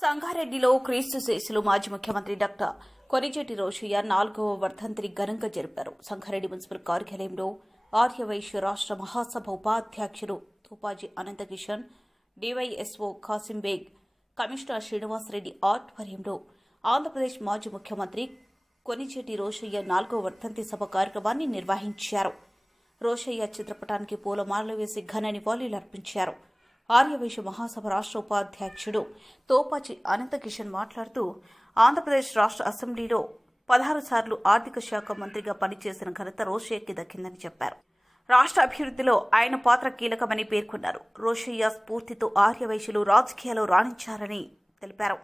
సంగారెడ్డిలో క్రీస్తు శేషులు మాజీ ముఖ్యమంత్రి డాక్టర్ కొనిజేటి రోషయ్య 4వ వర్ధంతిని ఘనంగా జరిపారు. సంగారెడ్డి మున్సిపల్ కార్యాలయంలో ఆర్యవైశ్య రాష్ట్ర మహాసభ ఉపాధ్యక్షుడు తూపాజీ అనంతకిషన్, డివైఎస్ఓ కాసింబేగ్, కమిషనర్ శ్రీనివాసరెడ్డి ఆధ్వర్యంలో ఆంధ్రప్రదేశ్ మాజీ ముఖ్యమంత్రి కొనిజేటి రోషయ్య 4వ వర్ధంతి సభ కార్యక్రమాన్ని నిర్వహించారు. రోషయ్య చిత్రపటానికి పూలమాలలు వేసి ఘన నివాళులర్పించారు. ఆర్యవైశ్య మహాసభ రాష్ట్ర ఉపాధ్యక్షుడు తోపాచి అనంతకిషన్ మాట్లాడుతూ, ఆంధ్రప్రదేశ్ రాష్ట్ర అసెంబ్లీలో 16 సార్లు ఆర్థిక శాఖ మంత్రిగా పనిచేసిన ఘనత రోషయ్యకి దక్కిందని చెప్పారు. రాష్ట్ర అభివృద్ధిలో ఆయన పాత్ర కీలకమని పేర్కొన్నారు. రోషయ్య స్ఫూర్తితో ఆర్యవైశ్యులు రాజకీయాల్లో రాణించారని తెలిపారు.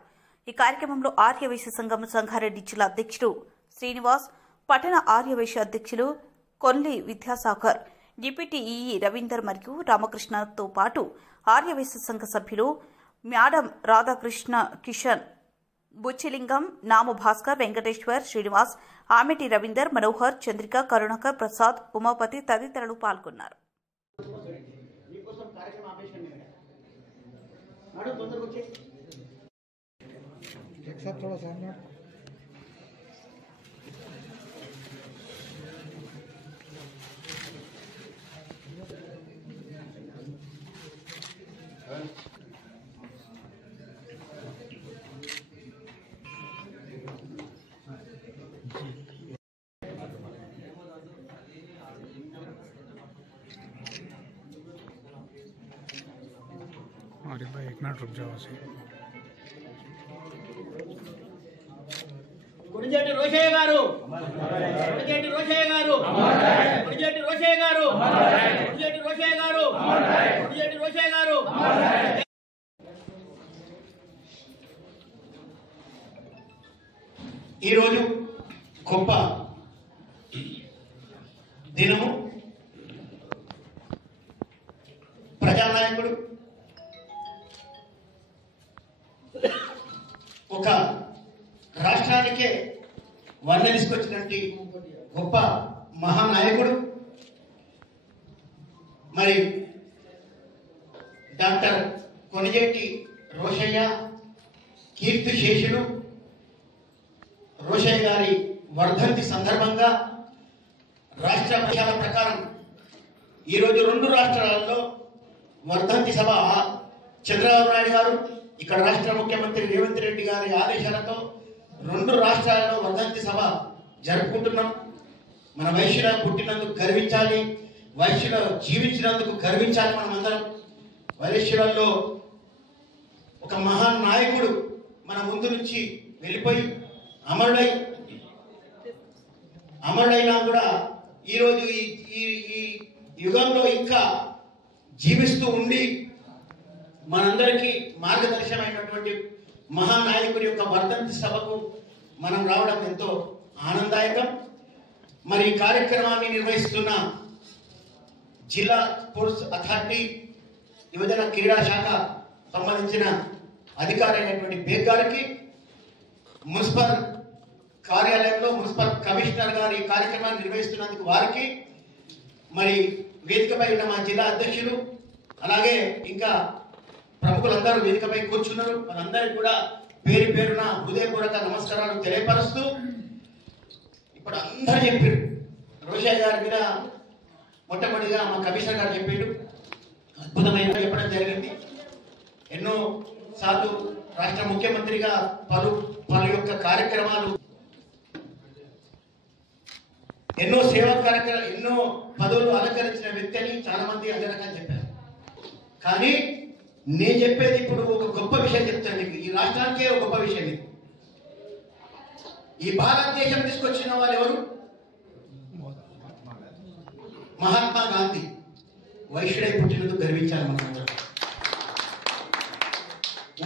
ఈ కార్యక్రమంలో ఆర్యవైశ్య సంఘం సంగారెడ్డి జిల్లా అధ్యక్షుడు శ్రీనివాస్, పట్టణ ఆర్యవైశ్య అధ్యక్షులు కొల్లి విద్యాసాగర్, డిప్యూటీ ఈఈ రవీందర్ మరియు రామకృష్ణతో పాటు ఆర్యవైశ్య సంఘ సభ్యులు మ్యాడం రాధాకృష్ణ, కిషన్, బుచ్చిలింగం, నామ భాస్కర్, వెంకటేశ్వర్, శ్రీనివాస్, ఆమెటి రవీందర్, మనోహర్, చంద్రిక, కరుణాకర్, ప్రసాద్, ఉమాపతి తదితరులు పాల్గొన్నారు. अरे भाई एक मिनट रुक जाओ से కొనిజేటి రోషయ్య గారు కొనిజేటి రోషయ్య గారు కొనిజేటి రోషయ్య గారు కొనిజేటి రోషయ్య గారు కొనిజేటి రోషయ్య గారు ఈరోజు గొప్ప దినము. ప్రజానాయకుడు ఒక రాష్ట్రానికే వన్నె తీసుకొచ్చినటువంటి గొప్ప మహానాయకుడు మరి డాక్టర్ కొనిజేటి రోషయ్య కీర్తిశేషులు రోషయ్య గారి వర్ధంతి సందర్భంగా రాష్ట్ర ప్రజల ప్రకారం ఈరోజు 2 రాష్ట్రాలలో వర్ధంతి సభ చంద్రబాబు నాయుడు గారు, ఇక్కడ రాష్ట్ర ముఖ్యమంత్రి రేవంత్ రెడ్డి గారి ఆదేశాలతో 2 రాష్ట్రాలలో వర్ధంతి సభ జరుపుకుంటున్నాం. మన వైశ్యుల పుట్టినందుకు గర్వించాలి, వైశ్యుల జీవించినందుకు గర్వించాలి. మనమందరం వైశ్యులలో ఒక మహాన్ నాయకుడు మన ముందు నుంచి వెళ్ళిపోయి అమరుడైనా కూడా ఈరోజు ఈ యుగంలో ఇంకా జీవిస్తూ ఉండి మనందరికీ మార్గదర్శనమైనటువంటి మహానాయకుడి యొక్క వర్ధంతి సభకు మనం రావడం ఎంతో ఆనందదాయకం. మరి ఈ కార్యక్రమాన్ని నిర్వహిస్తున్న జిల్లా స్పోర్ట్స్ అథారిటీ, యువజన క్రీడా శాఖ సంబంధించిన అధికారి అయినటువంటి బేగ్ గారికి, మున్సిపల్ కార్యాలయంలో మున్సిపల్ కమిషనర్ గారు ఈ కార్యక్రమాన్ని నిర్వహిస్తున్నందుకు వారికి, మరి వేదికపై ఉన్న మా జిల్లా అధ్యక్షులు, అలాగే ఇంకా ప్రముఖులందరూ వేదికపై కూర్చున్నారు. మనందరికీ కూడా పేరు పేరున హృదయపూర్వక నమస్కారాలు తెలియపరుస్తూ, ఇప్పుడు అందరూ చెప్పారు రోషయ్య గారి మీద. మొట్టమొదటిగా మా కమిషనర్ గారు చెప్పారు, అద్భుతమైన చెప్పడం జరిగింది. ఎన్నో సార్లు రాష్ట్ర ముఖ్యమంత్రిగా పలు యొక్క కార్యక్రమాలు, ఎన్నో సేవా కార్యక్రమాలు, ఎన్నో పదవులు అలంకరించిన వ్యక్తి అని చాలా మంది అదే రకంగా చెప్పారు. కానీ నేను చెప్పేది ఇప్పుడు ఒక గొప్ప విషయం చెప్తాను మీకు. ఈ రాష్ట్రానికే ఒక గొప్ప విషయం ఇది. ఈ భారతదేశం తీసుకొచ్చిన వాళ్ళు ఎవరు? మహాత్మా గాంధీ. వైశ్యుడై పుట్టినందుకు గర్వించాలి మనం.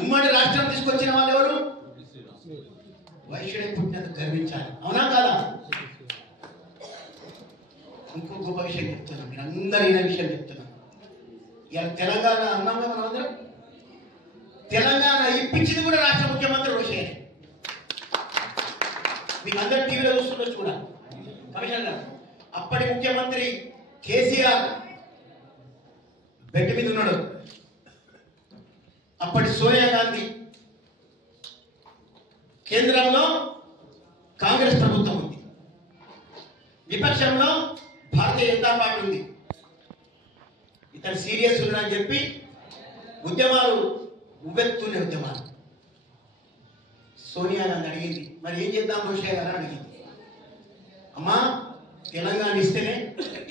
ఉమ్మడి రాష్ట్రం తీసుకొచ్చిన వాళ్ళు ఎవరు? వైశ్యుడై పుట్టినందుకు గర్వించాలి. అవునా కాదా? ఇంకో గొప్ప విషయం చెప్తున్నాను, మీరు అందరూ అయిన విషయం చెప్తున్నాను. ఇలా తెలంగాణ అన్నాంగా మనం అందరం. తెలంగాణ ఇప్పించింది కూడా రాష్ట్ర ముఖ్యమంత్రి రోషయ్య. మీకు అందరు టీవీలో చూస్తుండొచ్చు కూడా. కమిషనర్ గారు, అప్పటి ముఖ్యమంత్రి కేసీఆర్ బెడ్ మీద ఉన్నాడు. అప్పటి సోనియా గాంధీ కేంద్రంలో కాంగ్రెస్ ప్రభుత్వం ఉంది, విపక్షంలో భారతీయ జనతా పార్టీ ఉంది. ఇతను సీరియస్ ఉన్నాడని చెప్పి ఉద్యమాలు ఉవ్వెత్తునే ఉద్యమాలు. సోనియా గాంధీ అడిగింది, మరి ఏం చేద్దాం రోషయ్య గారు అడిగింది. అమ్మా తెలంగాణ ఇస్తేనే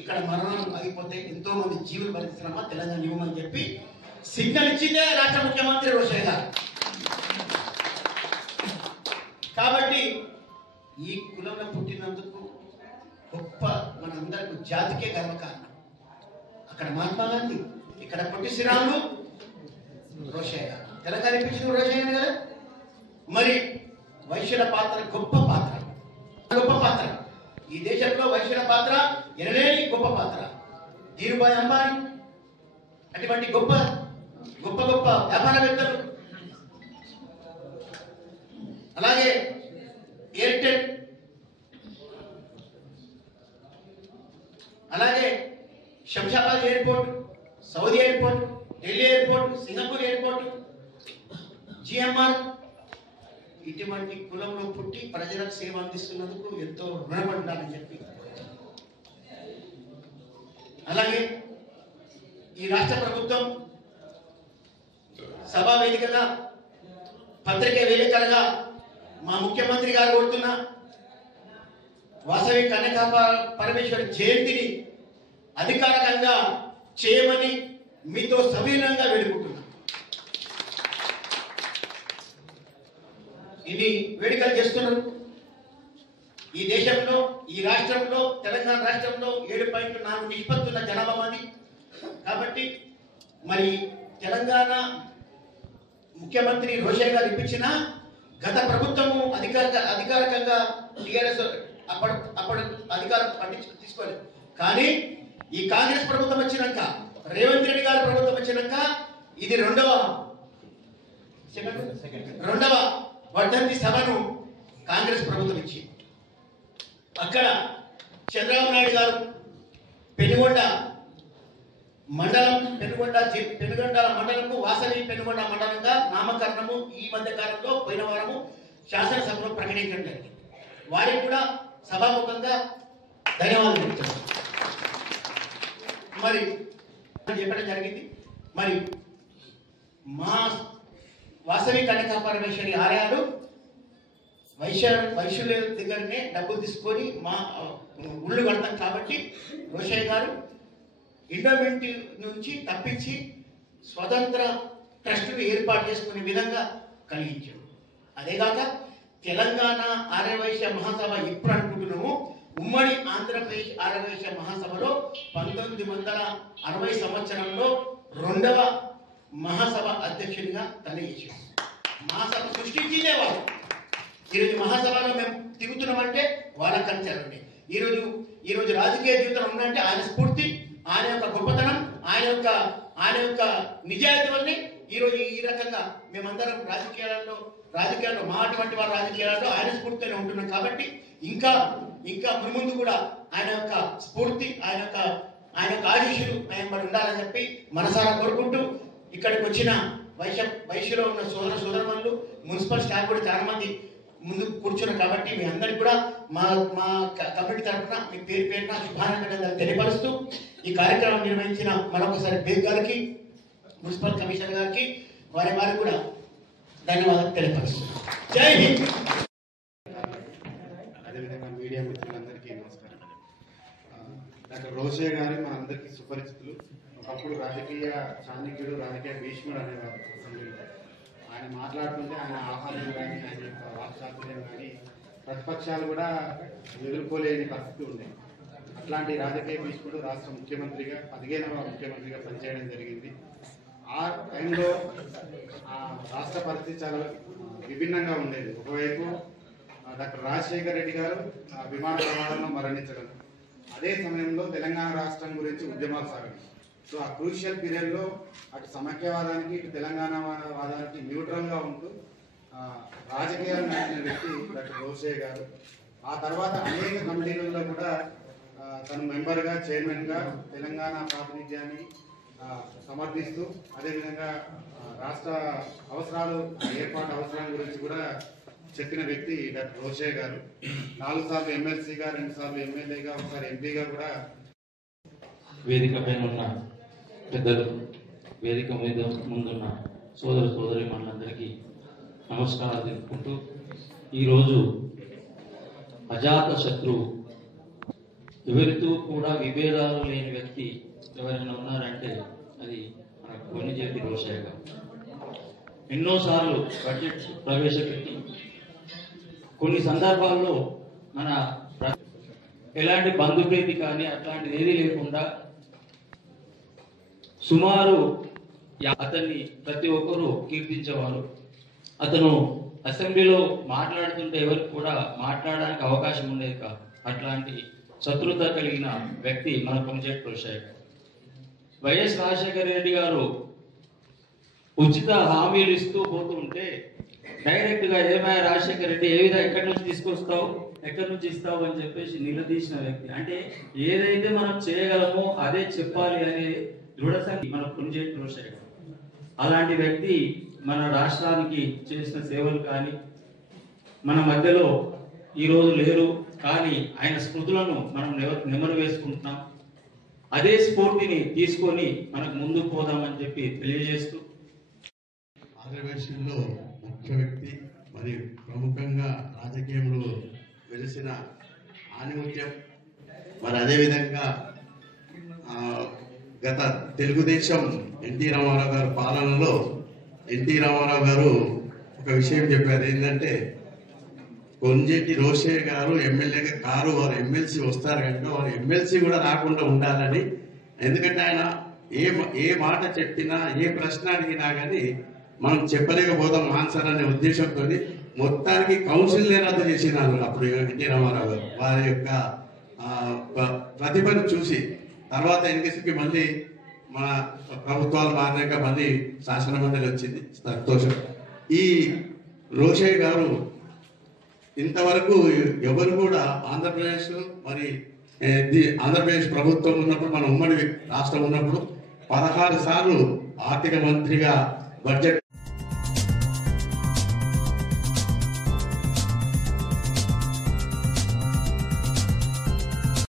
ఇక్కడ మరణాలు ఆగిపోతే ఎంతో మంది జీవులు భరిస్తున్నామా, తెలంగాణ ఇవ్వమని చెప్పి సిగ్నల్ ఇచ్చిందే రాష్ట్ర ముఖ్యమంత్రి రోషయ్య గారు. కాబట్టి ఈ కులంలో పుట్టినందుకు గొప్ప మనందరికి జాతికే గర్వకారణం. అక్కడ మహాత్మా గాంధీ, ఇక్కడ పొట్టి శ్రీరాములు, రోషయ్య గారు. తెలంగాణ ఇప్పించిన రోషయ్య కదా. మరి వైశ్యుల పాత్ర గొప్ప పాత్ర, గొప్ప పాత్ర. ఈ దేశంలో వైశ్యుల పాత్ర ఎనలేని గొప్ప పాత్ర. ధీరుభాయ్ అంబానీ అటువంటి గొప్ప గొప్ప గొప్ప వ్యాపారవేత్తలు, అలాగే ఎయిర్టెల్, అలాగే Shamshabad airport, Saudi airport, Delhi airport, Singapore airport, GMR, ఇటువంటి కులంలో పుట్టి ప్రజలకు సేవ అందిస్తున్నందుకు ఎంతో రుణపడ్డానని చెప్పి, అలాగే ఈ రాష్ట్ర ప్రభుత్వం సభా వేదికగా, పత్రిక వేదికలుగా మా ముఖ్యమంత్రి గారు కోరుతున్న వాసవి కనక పరమేశ్వరి జయంతిని అధికారికంగా చేయమని మీతో సవినయంగా వేడుకుంటున్నా. ఇది వేడుకలు చేస్తున్నారు. ఈ దేశంలో, ఈ రాష్ట్రంలో, తెలంగాణ రాష్ట్రంలో 7.4 నిష్పత్తున్న జనాభా మంది. కాబట్టి మరి తెలంగాణ ముఖ్యమంత్రి రోషయ్య గారు ఇప్పించిన గత ప్రభుత్వము అధికారికంగా టీఆర్ఎస్ అప్పుడు అధికారం తీసుకోలేదు. కానీ ఈ కాంగ్రెస్ ప్రభుత్వం వచ్చినాక, రేవంత్ రెడ్డి గారి ప్రభుత్వం వచ్చినాక ఇది రెండవ వర్ధంతి సభను కాంగ్రెస్ ప్రభుత్వం ఇచ్చింది. అక్కడ చంద్రబాబు నాయుడు గారు పెనుగొండ మండలం, పెనుగొండ మండలంకు వాసవి పెనుగొండ మండలంగా నామకరణము ఈ మధ్య కాలంలో పోయిన వారము శాసనసభలో ప్రకటించడం జరిగింది. వారికి కూడా సభాముఖంగా ధన్యవాదాలు చెప్తున్నారు. మరి చెప్పడం జరిగింది. మరి మా వాసవి కనక పరమేశ్వరి ఆలయాలు వైశ్యుల దగ్గరనే డబ్బులు తీసుకొని మా ఉళ్ళు కడతాం. కాబట్టి రోషయ్య గారు ఎండోమెంట్ నుంచి తప్పించి స్వతంత్ర ట్రస్టును ఏర్పాటు చేసుకునే విధంగా కలిగించాడు. అదేగాక తెలంగాణ ఆర్యవైశ్య మహాసభ ఎప్పుడు అనుకుంటున్నాము, ఉమ్మడి ఆంధ్రప్రదేశ్ ఆర్యవైశ్య మహాసభలో 1960 సంవత్సరంలో 2వ మహాసభ అధ్యక్షుడిగా తనే చేశాడు. మహాసభ సృష్టించిందే వాళ్ళు. ఈరోజు మహాసభలో మేము తిరుగుతున్నామంటే వాళ్ళ కల్చర్ అండి. ఈరోజు రాజకీయ జీవితం ఉందంటే ఆయన స్ఫూర్తి, ఆయన యొక్క గొప్పతనం, ఆయన యొక్క నిజాయితీ వల్లనే ఈరోజు ఈ రకంగా మేమందరం రాజకీయాల్లో మా అటువంటి వారి రాజకీయాలలో ఆయన స్ఫూర్తినే ఉంటున్నాం. కాబట్టి ఇంకా ముందు కూడా ఆయన యొక్క స్ఫూర్తి, ఆయన యొక్క ఆశీస్సులు మేము ఉండాలని చెప్పి మనసారా కోరుకుంటూ, ఇక్కడికి వచ్చిన వైశ్యలో ఉన్న సోదరమణులు, మున్సిపల్ స్టాఫ్ కూడా చాలా మంది ముందు కూర్చున్నారు. కాబట్టి మీ అందరికీ కూడా మా కమిటీ తరఫున మీ పేరున శుభాకాంక్షలు తెలియపరుస్తూ ఈ కార్యక్రమం నిర్వహించిన మరొకసారి బేగ్ గారికి, మున్సిపల్ కమిషనర్ గారికి, వారికి కూడా ధన్యవాదాలు తెలియపరుస్తున్నాను. జై హింద్. అదేవిధంగా మీడియా మిత్రులందరికీ నమస్కారం. డాక్టర్ రోషయ్య గారు మన అందరికీ సుపరిచితులు. ఒకప్పుడు రాజకీయ చాణక్యుడు, రాజకీయ భీష్ముడు అనేవారు. ఆయన మాట్లాడుతుంటే ఆయన ఆహారం కానీ, ఆయన యొక్క వాక్చాతుర్యం కానీ ప్రతిపక్షాలు కూడా ఎదుర్కోలేని పరిస్థితి ఉంది. అట్లాంటి రాజకీయ భీష్ముడు రాష్ట్ర ముఖ్యమంత్రిగా 15వ ముఖ్యమంత్రిగా పనిచేయడం జరిగింది. ఆ టైంలో రాష్ట్ర పరిస్థితి చాలా విభిన్నంగా ఉండేది. ఒకవైపు డాక్టర్ రాజశేఖర రెడ్డి గారు విమాన ప్రమాదంలో మరణించడం, అదే సమయంలో తెలంగాణ రాష్ట్రం గురించి ఉద్యమాలు సాగడం. సో ఆ క్రూషియల్ పీరియడ్లో అటు సమైక్యవాదానికి, ఇటు తెలంగాణ వాదానికి న్యూట్రల్గా ఉంటూ రాజకీయాలు నడిపిన వ్యక్తి డాక్టర్ రోషయ్య గారు. ఆ తర్వాత అనేక కమిటీలలో కూడా తను మెంబర్గా, చైర్మన్గా తెలంగాణ ప్రాతినిధ్యాన్ని సమర్థిస్తూ, అదేవిధంగా రాష్ట్ర ఏర్పాటు అవసరాల గురించి కూడా చెప్పిన వ్యక్తి డాక్టర్ రోషయ్య గారు. 4 సార్లు ఎమ్మెల్సీగా, 2 సార్లు ఎమ్మెల్యేగా, ఒకసారి ఎంపీగా కూడా. వేదిక పైన ఉన్న పెద్దలు, వేదిక మీద ముందున్న సోదర సోదరి మనందరికీ నమస్కారాలు తెలుపుకుంటూ, ఈరోజు అజాత శత్రువు, ఎవరితో కూడా విభేదాలు లేని వ్యక్తి ఎవరైనా ఉన్నారంటే అది మన కొనిజేటి రోషయ్య గారు. ఎన్నోసార్లు బడ్జెట్ ప్రవేశపెట్టి కొన్ని సందర్భాల్లో మన ఎలాంటి బంధుప్రీతి కానీ అట్లాంటిది ఏది లేకుండా సుమారు అతన్ని ప్రతి ఒక్కరూ కీర్తించేవారు. అతను అసెంబ్లీలో మాట్లాడుతుంటే ఎవరికి కూడా మాట్లాడడానికి అవకాశం ఉండేది కాదు. అట్లాంటి శత్రుత కలిగిన వ్యక్తి మన కొనిజేటి రోషయ్య గారు. వైఎస్ రాజశేఖర రెడ్డి గారు ఉచిత హామీలు ఇస్తూ పోతూ ఉంటే డైరెక్ట్ గా ఏమైనా రాజశేఖర రెడ్డి ఏ విధంగా ఎక్కడి నుంచి తీసుకొస్తావు, ఎక్కడి నుంచి ఇస్తావు అని చెప్పేసి నిలదీసిన వ్యక్తి. అంటే ఏదైతే మనం చేయగలమో అదే చెప్పాలి అనే దృఢ సంకల్పం మన కొనిజేటి రోషయ్య గారు. అలాంటి వ్యక్తి మన రాష్ట్రానికి చేసిన సేవలు కానీ మన మధ్యలో ఈరోజు లేరు, కానీ ఆయన స్మృతులను మనం నెమరు వేసుకుంటున్నాం. అదే స్ఫూర్తిని తీసుకొని మనకు ముందుకు పోదామని చెప్పి తెలియజేస్తూ, ఆంధ్రప్రదేశ్లో ముఖ్య వ్యక్తి మరియు ప్రముఖంగా రాజకీయంలో వెలిసిన ఆణిముత్యం, మరి అదేవిధంగా గత తెలుగుదేశం ఎన్టీ రామారావు గారి పాలనలో ఎన్టీ రామారావు గారు ఒక విషయం చెప్పారు. ఏంటంటే కొనిజేటి రోషయ్య గారు ఎమ్మెల్యేగా కారు, వారు ఎమ్మెల్సీ వస్తారు కనుక వారు ఎమ్మెల్సీ కూడా రాకుండా ఉండాలని. ఎందుకంటే ఆయన ఏ మాట చెప్పినా, ఏ ప్రశ్న అడిగినా కానీ మనం చెప్పలేకపోతాం ఆన్సర్ అనే ఉద్దేశంతో మొత్తానికి కౌన్సిల్ రద్దు చేసినారు అప్పుడు ఎన్టీ రామారావు గారు. వారి యొక్క ప్రతిభను చూసి తర్వాత ఎన్నికకి మళ్ళీ మన ప్రభుత్వాలు మారినాక మళ్ళీ శాసనమండలి వచ్చింది, సంతోషం. ఈ రోషయ్య గారు ఇంతవరకు ఎవరు కూడా ఆంధ్రప్రదేశ్ మరి ఆంధ్రప్రదేశ్ ప్రభుత్వం ఉన్నప్పుడు, మన ఉమ్మడి రాష్ట్రం ఉన్నప్పుడు 16 సార్లు ఆర్థిక మంత్రిగా బడ్జెట్